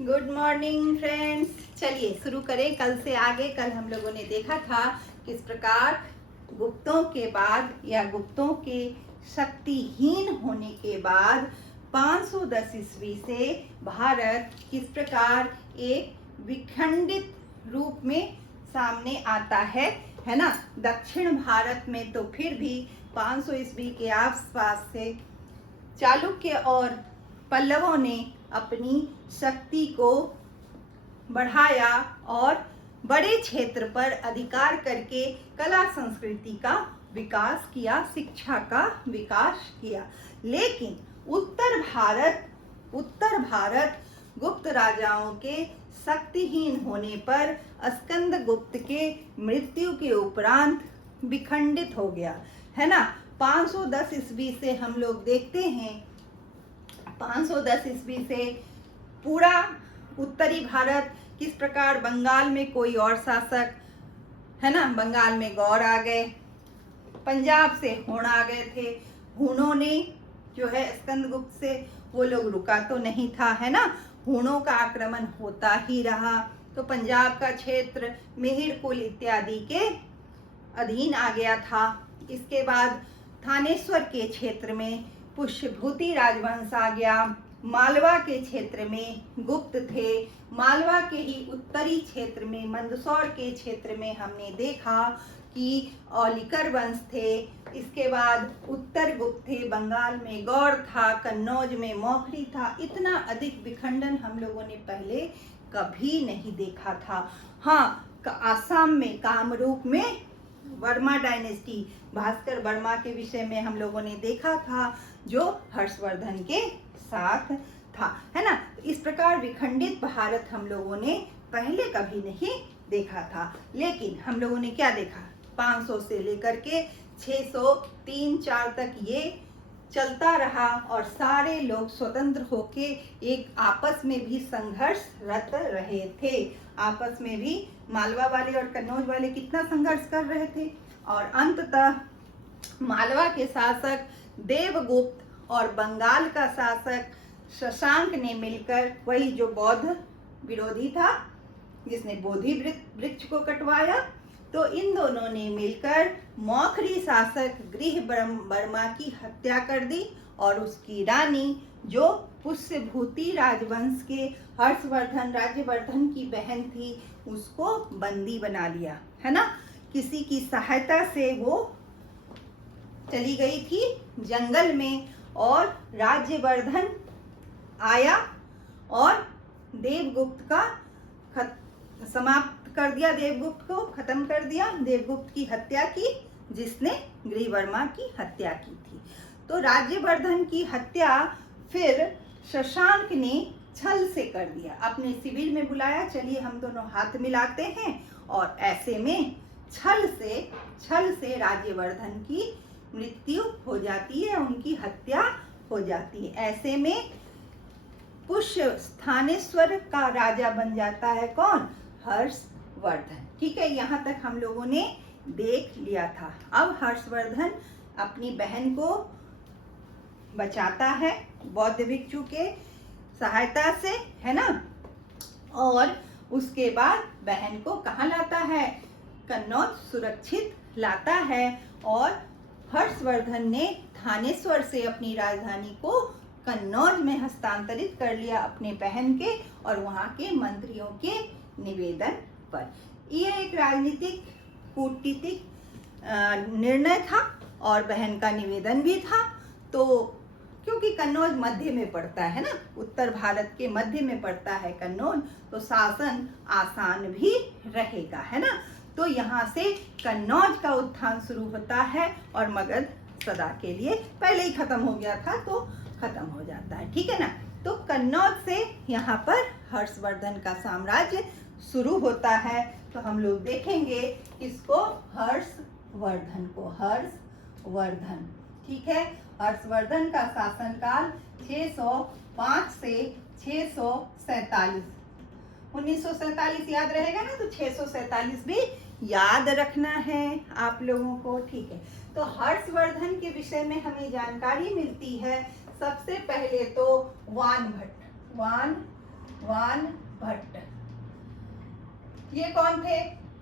Good morning friends. चलिए शुरू करें कल से आगे। कल हम लोगों ने देखा था किस प्रकार गुप्तों के बाद या गुप्तों के शक्तिहीन होने के बाद 510 ईस्वी से भारत किस प्रकार एक विखंडित रूप में सामने आता है ना। दक्षिण भारत में तो फिर भी 500 ईस्वी के आसपास से चालुक्य और पल्लवों ने अपनी शक्ति को बढ़ाया और बड़े क्षेत्र पर अधिकार करके कला संस्कृति का विकास किया, शिक्षा का विकास किया। लेकिन उत्तर भारत गुप्त राजाओं के शक्तिहीन होने पर स्कंदगुप्त के मृत्यु के उपरांत विखंडित हो गया, है ना। 510 ईस्वी से हम लोग देखते हैं, 510 ईस्वी से पूरा उत्तरी भारत किस प्रकार, बंगाल में कोई और शासक, है ना, बंगाल में गौर आ गए, पंजाब से हुण आ गए थे। हुणों ने जो है स्कंदगुप्त से, वो लोग रुका तो नहीं था, है ना, हुणों का आक्रमण होता ही रहा। तो पंजाब का क्षेत्र मिहिर कुल इत्यादि के अधीन आ गया था। इसके बाद थानेश्वर के क्षेत्र में पुष्यभूति राजवंश आ गया। मालवा के क्षेत्र में गुप्त थे। मालवा के ही उत्तरी क्षेत्र में, मंदसौर के क्षेत्र में हमने देखा कि औलिकर वंश थे। इसके बाद उत्तर गुप्त थे, बंगाल में गौर था, कन्नौज में मौखरी था। इतना अधिक विखंडन हम लोगों ने पहले कभी नहीं देखा था। हाँ, आसाम में कामरूप में वर्मा डायनेस्टी, भास्कर वर्मा के विषय में हम लोगों ने देखा था, जो हर्षवर्धन के साथ था, है ना। इस प्रकार विखंडित भारत हम लोगों ने पहले कभी नहीं देखा था। लेकिन हम लोगों ने क्या देखा, 500 से लेकर के 603-4 तक ये चलता रहा और सारे लोग स्वतंत्र होके एक आपस में भी संघर्षरत रहे थे। आपस में भी मालवा वाले और कन्नौज वाले कितना संघर्ष कर रहे थे। और अंततः मालवा के शासक देवगुप्त और बंगाल का शासक शशांक ने मिलकर, वही जो बौद्ध विरोधी था जिसने बोधि वृक्ष को कटवाया, तो इन दोनों ने मिलकर मौखरी शासक गृह वर्मा की हत्या कर दी और उसकी रानी, जो पुष्यभूति राजवंश के हर्षवर्धन राज्यवर्धन की बहन थी, उसको बंदी बना लिया, है ना। किसी की सहायता से वो चली गई थी जंगल में और राज्यवर्धन आया और देवगुप्त का समाप्त कर दिया, देवगुप्त को खत्म कर दिया, देवगुप्त की हत्या की, जिसने गृहवर्मा की हत्या की थी। तो राज्यवर्धन की हत्या फिर शशांक ने छल से कर दिया, अपने शिविर में बुलाया, चलिए हम दोनों हाथ मिलाते हैं, और ऐसे में छल से राज्यवर्धन की मृत्यु हो जाती है, उनकी हत्या हो जाती है। ऐसे में पुष्य स्थानेश्वर का राजा बन जाता है कौन, हर्षवर्धन। ठीक है, यहाँ तक हम लोगों ने देख लिया था। अब हर्षवर्धन अपनी बहन को बचाता है बौद्ध भिक्षु के सहायता से, है ना, और उसके बाद बहन को कहाँ लाता है, कन्नौज सुरक्षित लाता है। और हर्षवर्धन ने थानेश्वर से अपनी राजधानी को कन्नौज में हस्तांतरित कर लिया अपने बहन के और वहाँ के मंत्रियों के निवेदन पर। यह एक राजनीतिक कूटनीतिक निर्णय था और बहन का निवेदन भी था। तो क्योंकि कन्नौज मध्य में पड़ता है ना, उत्तर भारत के मध्य में पड़ता है कन्नौज, तो शासन आसान भी रहेगा, है ना। तो यहाँ से कन्नौज का उत्थान शुरू होता है और मगध सदा के लिए, पहले ही खत्म हो गया था तो खत्म हो जाता है, ठीक है ना। तो कन्नौज से यहाँ पर हर्षवर्धन का साम्राज्य शुरू होता है। तो हम लोग देखेंगे इसको, हर्षवर्धन को, हर्षवर्धन, ठीक है। हर्षवर्धन का शासनकाल 605 से 647, 1947 याद रहेगा ना, तो 647 भी याद रखना है आप लोगों को, ठीक है। तो हर्षवर्धन के विषय में हमें जानकारी मिलती है सबसे पहले तो वान वानभट्ट। ये कौन थे?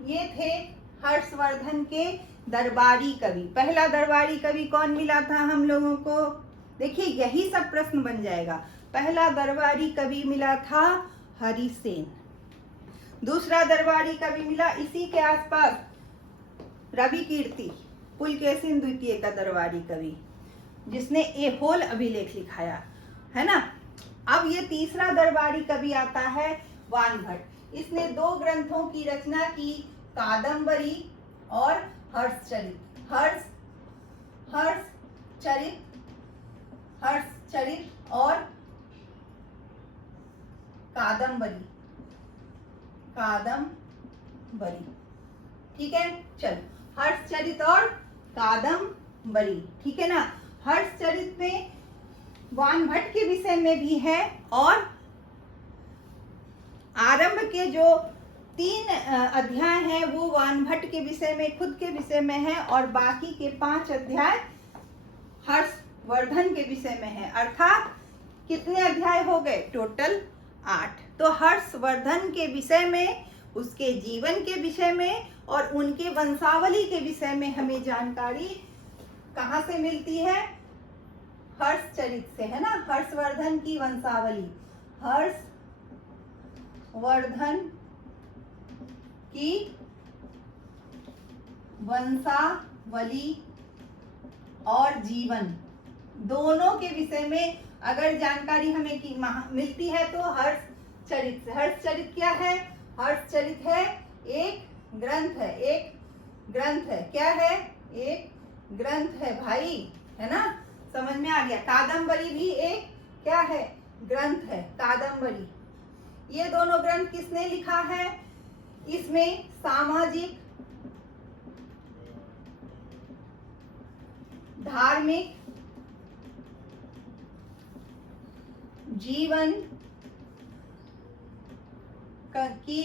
ये थे हर्षवर्धन के दरबारी कवि। पहला दरबारी कवि कौन मिला था हम लोगों को? देखिए यही सब प्रश्न बन जाएगा। पहला दरबारी कवि मिला था हरिसेन। दूसरा दरबारी कवि मिला इसी के आसपास रविकीर्ति, पुलकेशिन द्वितीय का दरबारी कवि, जिसने एहोल अभिलेख लिखाया है ना। अब ये तीसरा दरबारी कवि आता है वानभट्ट। इसने 2 ग्रंथों की रचना की, कादम्बरी और हर्षचरित। हर्षचरित और कादम्बरी। ठीक है, चलो हर्षचरित और कादम्बरी, ठीक है ना। हर्षचरित में वानभट्ट के विषय में भी है और आरंभ के जो 3 अध्याय हैं वो वानभट्ट के विषय में, खुद के विषय में है, और बाकी के 5 अध्याय हर्षवर्धन के विषय में है। अर्थात कितने अध्याय हो गए? टोटल 8। तो हर्षवर्धन के विषय में, उसके जीवन के विषय में और उनके वंशावली के विषय में हमें जानकारी कहाँ से मिलती है? हर्षचरित से, है ना। हर्षवर्धन की वंशावली, हर्षवर्धन की वंशावली और जीवन दोनों के विषय में अगर जानकारी हमें मिलती है तो हर्षचरित से। हर्षचरित क्या है? हर्षचरित है एक ग्रंथ है, एक ग्रंथ है। क्या है? एक ग्रंथ है भाई, है ना, समझ में आ गया। कादम्बरी भी एक क्या है? ग्रंथ है, कादम्बरी। ये दोनों ग्रंथ किसने लिखा है? इसमें सामाजिक, धार्मिक, जीवन की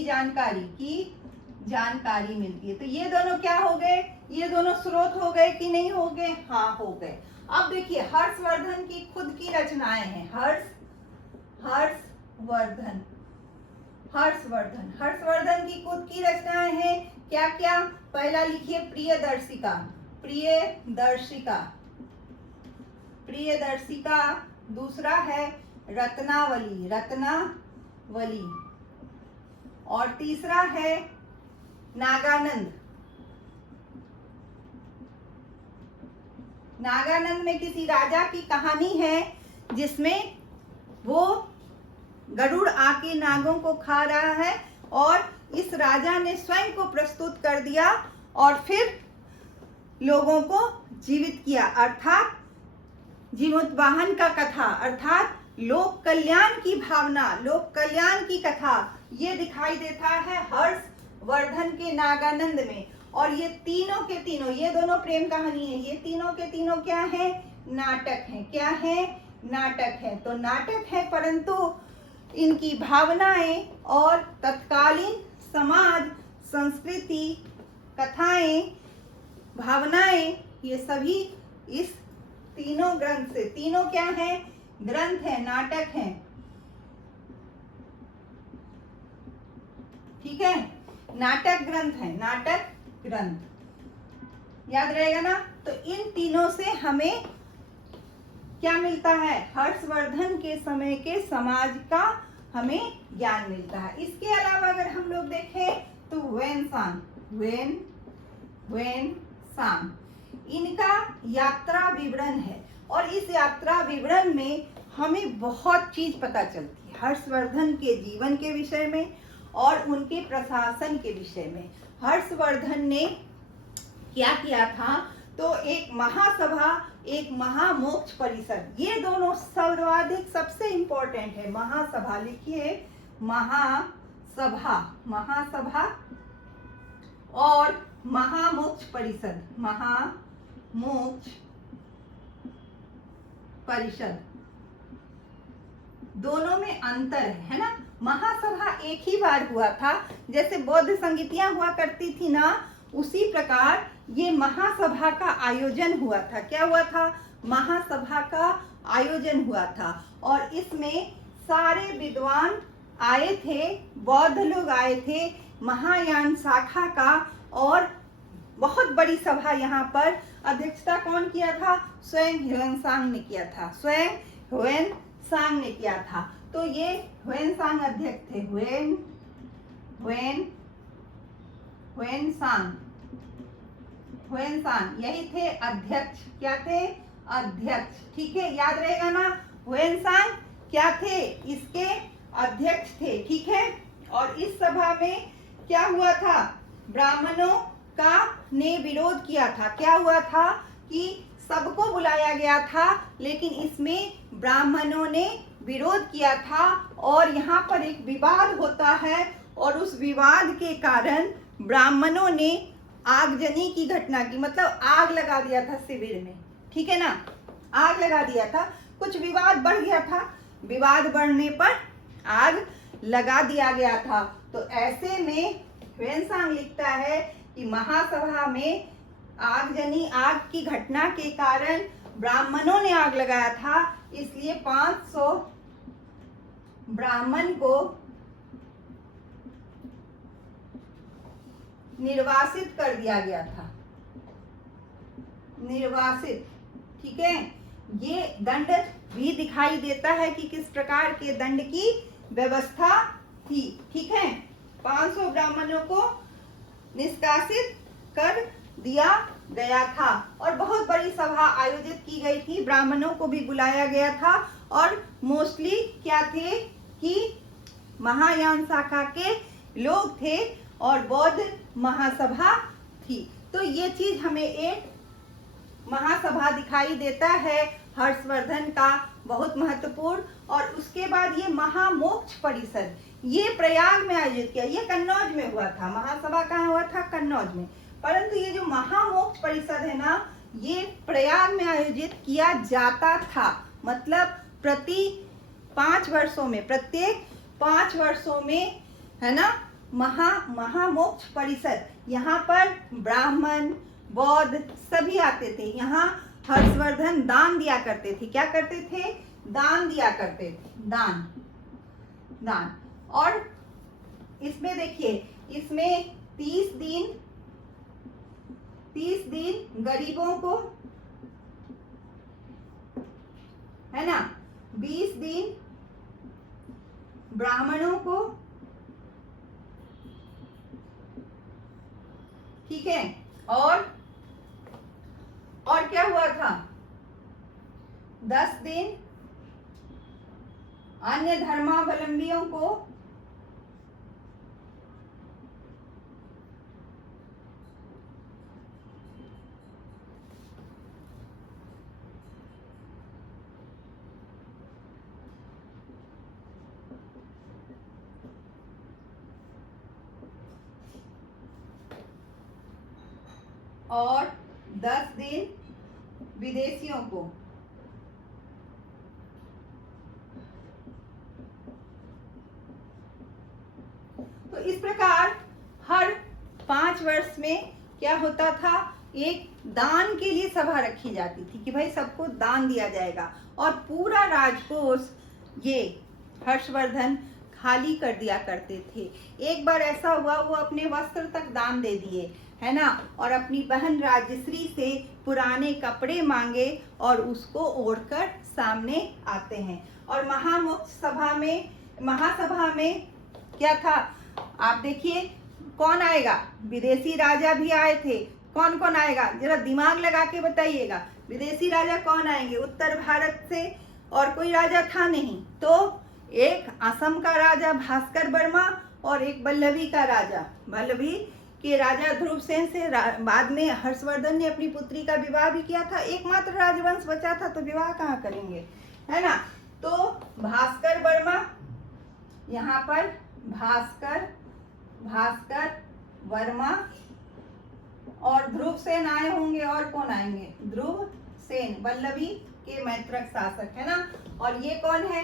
जानकारी मिलती है। तो ये दोनों क्या हो गए? ये दोनों स्रोत हो गए कि नहीं हो गए? हाँ, हो गए। अब देखिए हर्षवर्धन की खुद की रचनाएं हैं। हर्षवर्धन की खुद की रचनाएं हैं। क्या क्या? पहला लिखिए प्रियदर्शिका। दूसरा है रत्नावली, और तीसरा है नागानंद में किसी राजा की कहानी है जिसमें वो गरुड़ आके नागों को खा रहा है और इस राजा ने स्वयं को प्रस्तुत कर दिया और फिर लोगों को जीवित किया। अर्थात जीवोत्वाहन का कथा, अर्थात लोक कल्याण की भावना, लोक कल्याण की कथा, ये दिखाई देता है हर्षवर्धन के नागानंद में। और ये तीनों के तीनों, ये दोनों प्रेम कहानी है, ये तीनों के तीनों क्या है? नाटक है। क्या है? नाटक है। तो नाटक है परंतु इनकी भावनाएं और तत्कालीन समाज, संस्कृति, कथाएं, भावनाएं, ये सभी इस तीनों ग्रंथ से, तीनों क्या है? ग्रंथ है, नाटक है। ठीक है, नाटक ग्रंथ है, नाटक ग्रंथ, याद रहेगा ना। तो इन तीनों से हमें क्या मिलता है? हर्षवर्धन के समय के समाज का हमें ज्ञान मिलता है। इसके अलावा अगर हम लोग देखें तो वेन सांग इनका यात्रा विवरण है और इस यात्रा विवरण में हमें बहुत चीज पता चलती है हर्षवर्धन के जीवन के विषय में और उनके प्रशासन के विषय में। हर्षवर्धन ने क्या किया था? तो एक महासभा, एक महामोक्ष परिषद, ये दोनों सर्वाधिक सबसे इंपॉर्टेंट है। महासभा लिखिए, महासभा और महामोक्ष परिषद, दोनों में अंतर है ना। महासभा एक ही बार हुआ था, जैसे बौद्ध संगीतियां हुआ करती थी ना, उसी प्रकार ये महासभा का आयोजन हुआ था। क्या हुआ था? महासभा का आयोजन हुआ था और इसमें सारे विद्वान आए थे, बौद्ध लोग आए थे महायान शाखा का, और बहुत बड़ी सभा यहाँ पर अध्यक्षता कौन किया था? स्वयं ह्वेनसांग ने किया था, स्वयं ह्वेनसांग ने किया था। तो ये ह्वेनसांग अध्यक्ष थे, ह्वेनसांग यही थे अध्यक्ष। क्या थे? अध्यक्ष। ठीक है, याद रहेगा ना, ह्वेनसांग क्या थे? इसके अध्यक्ष थे। ठीक है, और इस सभा में क्या हुआ था? ब्राह्मणों का ने विरोध किया था। क्या हुआ था कि सबको बुलाया गया था, लेकिन इसमें ब्राह्मणों ने विरोध किया था, और यहाँ पर एक विवाद होता है, और उस विवाद के कारण ब्राह्मणों ने आगजनी की घटना की, मतलब आग लगा दिया था शिविर में। ठीक है ना, आग लगा दिया था, कुछ विवाद बढ़ गया था, विवाद बढ़ने पर आग लगा दिया गया था। तो ऐसे में ह्वेनसांग लिखता है कि महासभा में आगजनी, आग की घटना के कारण ब्राह्मणों ने आग लगाया था, इसलिए 500 ब्राह्मण को निर्वासित कर दिया गया था, निर्वासित। ठीक है, ये दंड भी दिखाई देता है कि किस प्रकार के दंड की व्यवस्था थी। ठीक है, 500 ब्राह्मणों को निष्कासित कर दिया गया था, और बहुत बड़ी सभा आयोजित की गई थी, ब्राह्मणों को भी बुलाया गया था, और मोस्टली क्या थे कि महायान शाखा के लोग थे, और बौद्ध महासभा थी। तो ये चीज हमें एक महासभा दिखाई देता है हर्षवर्धन का, बहुत महत्वपूर्ण। और उसके बाद ये महामोक्ष परिषद, ये प्रयाग में आयोजित किया, ये कन्नौज में हुआ था। महासभा कहाँ हुआ था? कन्नौज में। परंतु ये जो महामोक्ष परिषद है ना, ये प्रयाग में आयोजित किया जाता था, मतलब प्रति 5 वर्षों में, प्रत्येक 5 वर्षों में, है ना, महामोक्ष परिषद। यहाँ पर ब्राह्मण, बौद्ध सभी आते थे। यहाँ हर्षवर्धन दान दिया करते थे। क्या करते थे? दान दिया करते थे, दान। और इसमें देखिए, इसमें 30 दिन गरीबों को, है ना, 20 दिन ब्राह्मणों को, ठीक है, और क्या हुआ था? 10 दिन अन्य धर्मावलंबियों को, और 10 दिन विदेशियों को। तो इस प्रकार हर 5 वर्ष में क्या होता था? एक दान के लिए सभा रखी जाती थी कि भाई सबको दान दिया जाएगा, और पूरा राजकोष ये हर्षवर्धन खाली कर दिया करते थे। एक बार ऐसा हुआ, वो अपने वस्त्र तक दान दे दिए, है ना, और अपनी बहन राजश्री से पुराने कपड़े मांगे, और उसको ओढ़कर सामने आते हैं। और महासभा में क्या था? आप देखिए, कौन आएगा? विदेशी राजा भी आए थे। कौन कौन आएगा? जरा दिमाग लगा के बताइएगा, विदेशी राजा कौन आएंगे? उत्तर भारत से और कोई राजा था नहीं, तो एक असम का राजा भास्कर वर्मा, और एक वल्लभी का राजा, वल्लभी के राजा ध्रुवसेन से बाद में हर्षवर्धन ने अपनी पुत्री का विवाह भी किया था। एकमात्र राजवंश बचा था, तो विवाह कहाँ करेंगे, है ना। तो भास्कर वर्मा, यहाँ पर भास्कर वर्मा और ध्रुवसेन आए होंगे। और कौन आएंगे? ध्रुवसेन, वल्लभी के मैत्रक शासक, है ना। और ये कौन है?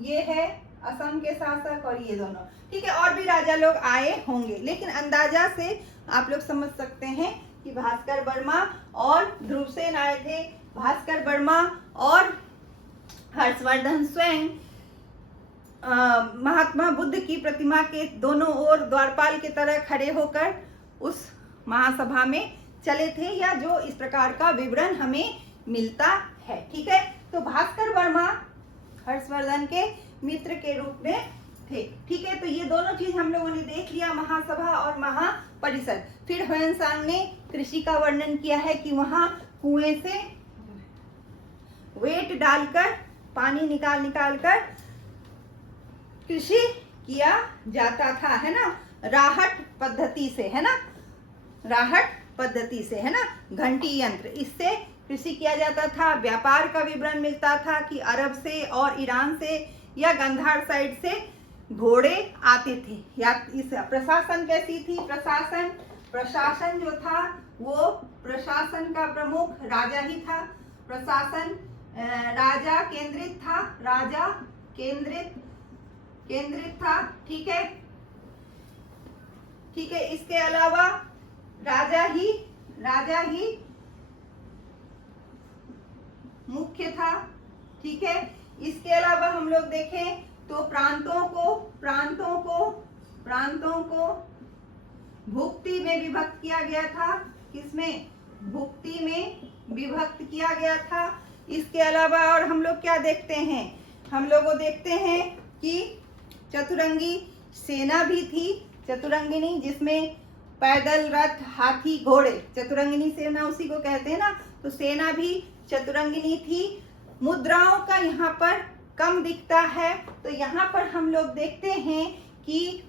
ये है असम के शासक, और ये दोनों, ठीक है। और भी राजा लोग आए होंगे, लेकिन अंदाजा से आप लोग समझ सकते हैं कि भास्कर वर्मा और ध्रुवसेन आए थे। भास्कर वर्मा और हर्षवर्धन स्वयं महात्मा बुद्ध की प्रतिमा के दोनों ओर द्वारपाल की तरह खड़े होकर उस महासभा में चले थे, या जो इस प्रकार का विवरण हमें मिलता है। ठीक है, तो भास्कर वर्मा हर्षवर्धन के मित्र के रूप में थे। ठीक है, तो ये दोनों चीज हम लोगों ने देख लिया, महासभा और महापरिषद। फिर ह्वेनसांग ने कृषि का वर्णन किया है कि वहां कुएं से वेट डालकर पानी निकाल निकाल कर कृषि किया जाता था, है ना, राहट पद्धति से, है ना, राहट पद्धति से, है ना, घंटी यंत्र, इससे कृषि किया जाता था। व्यापार का विवरण मिलता था कि अरब से और ईरान से या गांधार साइड से घोड़े आते थे। या इस प्रशासन कैसी थी, प्रशासन जो था वो प्रशासन का प्रमुख राजा ही था। प्रशासन राजा केंद्रित था, राजा केंद्रित था। ठीक है, ठीक है, इसके अलावा राजा ही मुख्य था। ठीक है, इसके अलावा हम लोग देखें तो प्रांतों को भुक्ति में विभक्त किया गया था। किसमें? भुक्ति में विभक्त किया गया था। इसके अलावा और हम लोग क्या देखते हैं, हम लोग देखते हैं कि चतुरंगी सेना भी थी, चतुरंगिनी, जिसमें पैदल, रथ, हाथी, घोड़े, चतुरंगिनी सेना उसी को कहते हैं ना, तो सेना भी चतुरंगिनी थी। मुद्राओं का यहाँ पर कम दिखता है, तो यहाँ पर हम लोग देखते हैं कि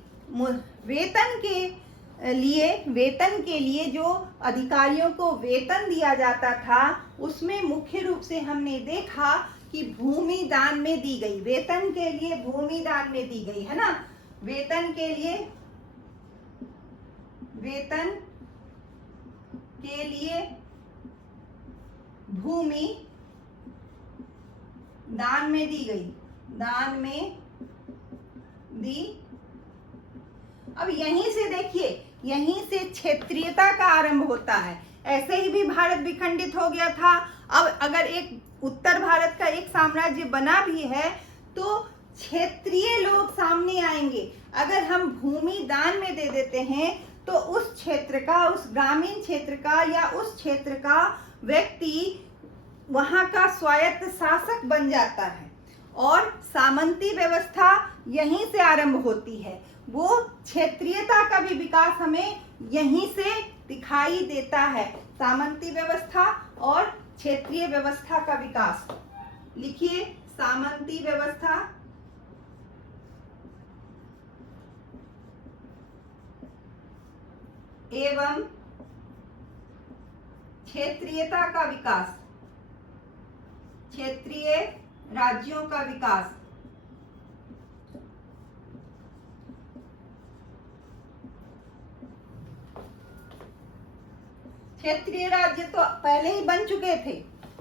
वेतन के लिए जो अधिकारियों को वेतन दिया जाता था, उसमें मुख्य रूप से हमने देखा कि भूमि दान में दी गई, वेतन के लिए भूमि दान में दी गई, है ना, वेतन के लिए भूमि दान में दी गई, दान में दी। अब यहीं से देखिए, यहीं से क्षेत्रीयता का आरंभ होता है। ऐसे ही भी भारत विखंडित हो गया था। अब अगर एक उत्तर भारत का एक साम्राज्य बना भी है तो क्षेत्रीय लोग सामने आएंगे। अगर हम भूमि दान में दे देते हैं तो उस क्षेत्र का, उस ग्रामीण क्षेत्र का या उस क्षेत्र का व्यक्ति वहां का स्वायत्त शासक बन जाता है, और सामंती व्यवस्था यहीं से आरंभ होती है। वो क्षेत्रीयता का भी विकास हमें यहीं से दिखाई देता है, सामंती व्यवस्था और क्षेत्रीय व्यवस्था का विकास। लिखिए, सामंती व्यवस्था एवं क्षेत्रीयता का विकास, क्षेत्रीय राज्यों का विकास। क्षेत्रीय राज्य तो पहले ही बन चुके थे,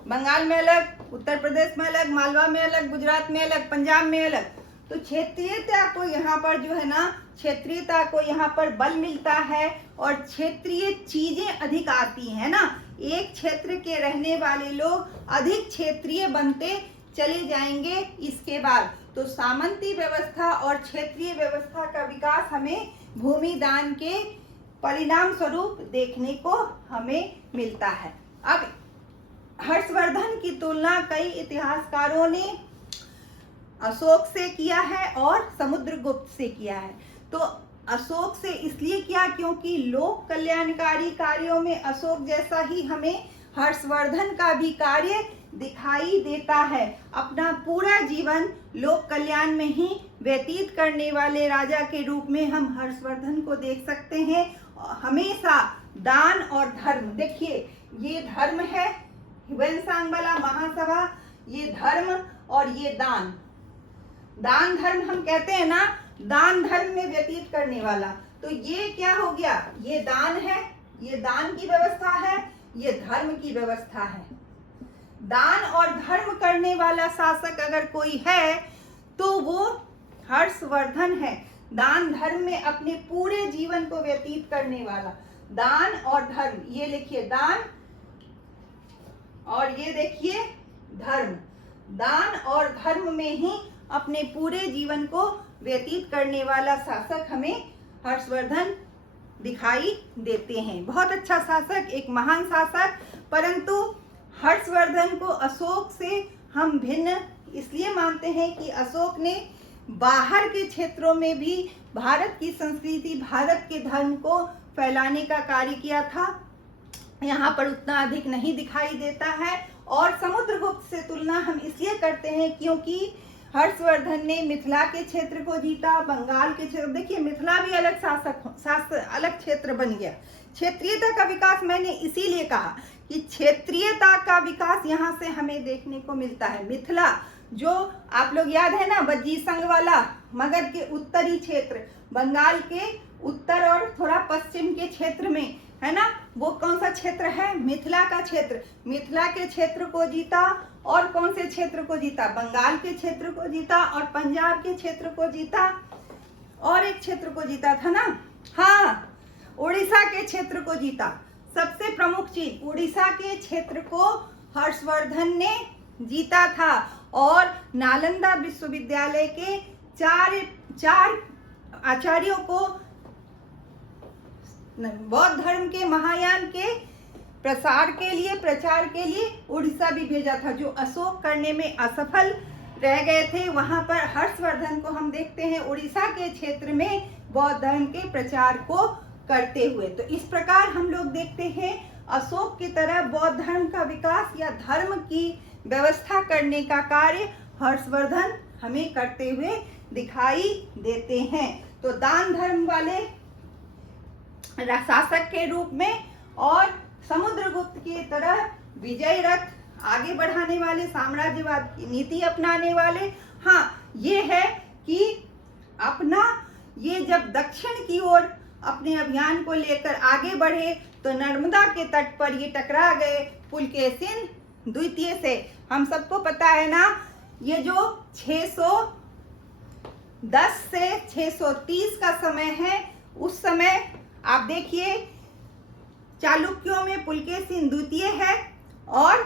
बंगाल में अलग, उत्तर प्रदेश में अलग, मालवा में अलग, गुजरात में अलग, पंजाब में अलग। तो क्षेत्रीयता को यहाँ पर जो है ना, क्षेत्रीयता को यहाँ पर बल मिलता है और क्षेत्रीय चीजें अधिक आती हैं ना। एक क्षेत्र के रहने वाले लोग अधिक क्षेत्रीय बनते चले जाएंगे इसके बाद। तो सामंती व्यवस्था और क्षेत्रीय व्यवस्था का विकास हमें भूमि दान के परिणाम स्वरूप देखने को हमें मिलता है। अब हर्षवर्धन की तुलना कई इतिहासकारों ने अशोक से किया है और समुद्रगुप्त से किया है। तो अशोक से इसलिए किया क्योंकि लोक कल्याणकारी कार्यों में अशोक जैसा ही हमें हर्षवर्धन का भी कार्य दिखाई देता है। अपना पूरा जीवन लोक कल्याण में ही व्यतीत करने वाले राजा के रूप में हम हर्षवर्धन को देख सकते हैं। हमेशा दान और धर्म, देखिए ये धर्म है, ह्वेनसांग वाला महासभा, ये धर्म और ये दान, दान धर्म हम कहते हैं ना, दान धर्म में व्यतीत करने वाला। तो ये क्या हो गया, ये दान है, ये दान की व्यवस्था है, ये धर्म की व्यवस्था है। दान और धर्म करने वाला शासक अगर कोई है तो वो हर्षवर्धन है। दान धर्म में अपने पूरे जीवन को व्यतीत करने वाला, दान और धर्म, ये लिखिए दान और ये देखिए धर्म। दान और धर्म में ही अपने पूरे जीवन को व्यतीत करने वाला शासक हमें हर्षवर्धन दिखाई देते हैं। बहुत अच्छा शासक, एक महान शासक। परंतु हर्षवर्धन को अशोक से हम भिन्न इसलिए मानते हैं कि अशोक ने बाहर के क्षेत्रों में भी भारत की संस्कृति, भारत के धर्म को फैलाने का कार्य किया था। यहाँ पर उतना अधिक नहीं दिखाई देता है। और समुद्रगुप्त से तुलना हम इसलिए करते हैं क्योंकि हर्षवर्धन ने मिथिला के क्षेत्र को जीता, बंगाल के क्षेत्र, देखिए मिथिला भी अलग अलग क्षेत्र बन गया। क्षेत्रीयता का विकास मैंने इसीलिए कहा कि क्षेत्रीयता का विकास यहाँ से हमें देखने को मिलता है। मिथिला जो आप लोग याद है ना, बज्जी संघ वाला, मगध के उत्तरी क्षेत्र, बंगाल के उत्तर और थोड़ा पश्चिम के क्षेत्र में है ना, वो कौन सा क्षेत्र है? मिथिला का क्षेत्र। मिथिला के क्षेत्र को जीता और कौन से क्षेत्र को जीता? बंगाल के क्षेत्र को जीता और पंजाब के क्षेत्र को जीता और एक क्षेत्र को जीता था ना, हाँ, उड़ीसा के क्षेत्र को जीता। सबसे प्रमुख चीज, उड़ीसा के क्षेत्र को हर्षवर्धन ने जीता था और नालंदा विश्वविद्यालय के चार आचार्यों को बौद्ध धर्म के महायान के प्रचार के लिए उड़ीसा भी भेजा था, जो अशोक करने में असफल रह गए थे। वहां पर हर्षवर्धन को हम देखते हैं उड़ीसा के क्षेत्र में बौद्ध धर्म के प्रचार को करते हुए। तो इस प्रकार हम लोग देखते हैं अशोक की तरह बौद्ध धर्म का विकास या धर्म की व्यवस्था करने का कार्य हर्षवर्धन हमें करते हुए दिखाई देते हैं। तो दान धर्म वाले शासक के रूप में और समुद्रगुप्त की तरह विजय रथ आगे बढ़ाने वाले, साम्राज्यवाद की नीति अपनाने वाले। हाँ, ये है कि ये जब दक्षिण की ओर अपने अभियान को लेकर आगे बढ़े तो नर्मदा के तट पर ये टकरा गए पुलकेशिन द्वितीय से। हम सबको पता है ना, ये जो 610 से 630 का समय है, उस समय आप देखिए चालुक्यों में पुलकेशिन द्वितीय है और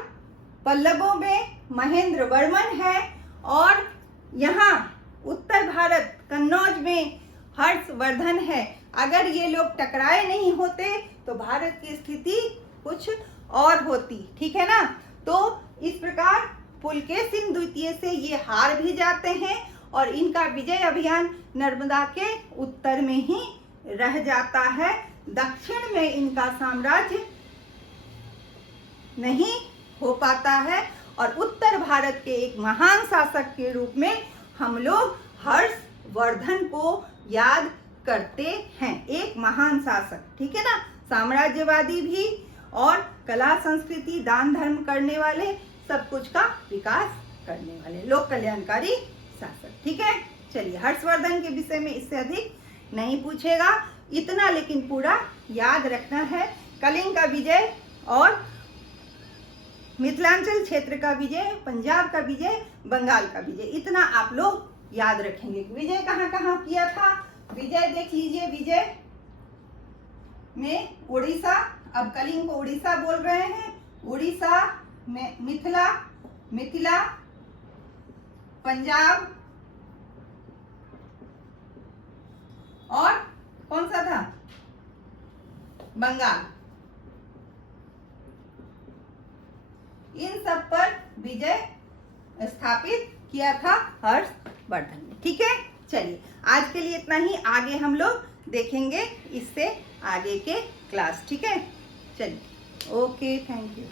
पल्लवों में महेंद्र वर्मन है और यहाँ उत्तर भारत कन्नौज में हर्षवर्धन है। अगर ये लोग टकराए नहीं होते तो भारत की स्थिति कुछ और होती, ठीक है ना। तो इस प्रकार पुलकेशिन द्वितीय से ये हार भी जाते हैं और इनका विजय अभियान नर्मदा के उत्तर में ही रह जाता है। दक्षिण में इनका साम्राज्य नहीं हो पाता है और उत्तर भारत के एक महान शासक के रूप में हम लोग हर्षवर्धन को याद करते हैं। एक महान शासक, ठीक है ना, साम्राज्यवादी भी और कला संस्कृति दान धर्म करने वाले, सब कुछ का विकास करने वाले, लोक कल्याणकारी शासक, ठीक है। चलिए, हर्षवर्धन के विषय में इससे अधिक नहीं पूछेगा, इतना लेकिन पूरा याद रखना है। कलिंग का विजय और मिथिलांचल क्षेत्र का विजय, पंजाब का विजय, बंगाल का विजय, इतना आप लोग याद रखेंगे। विजय कहाँ कहाँ किया था? विजय देख लीजिए, विजय में उड़ीसा, अब कलिंग को उड़ीसा बोल रहे हैं, उड़ीसा में मिथिला, पंजाब और कौन सा था? बंगाल। इन सब पर विजय स्थापित किया था हर्षवर्धन ने, ठीक है। चलिए, आज के लिए इतना ही, आगे हम लोग देखेंगे इससे आगे के क्लास, ठीक है। चलिए, ओके, थैंक यू।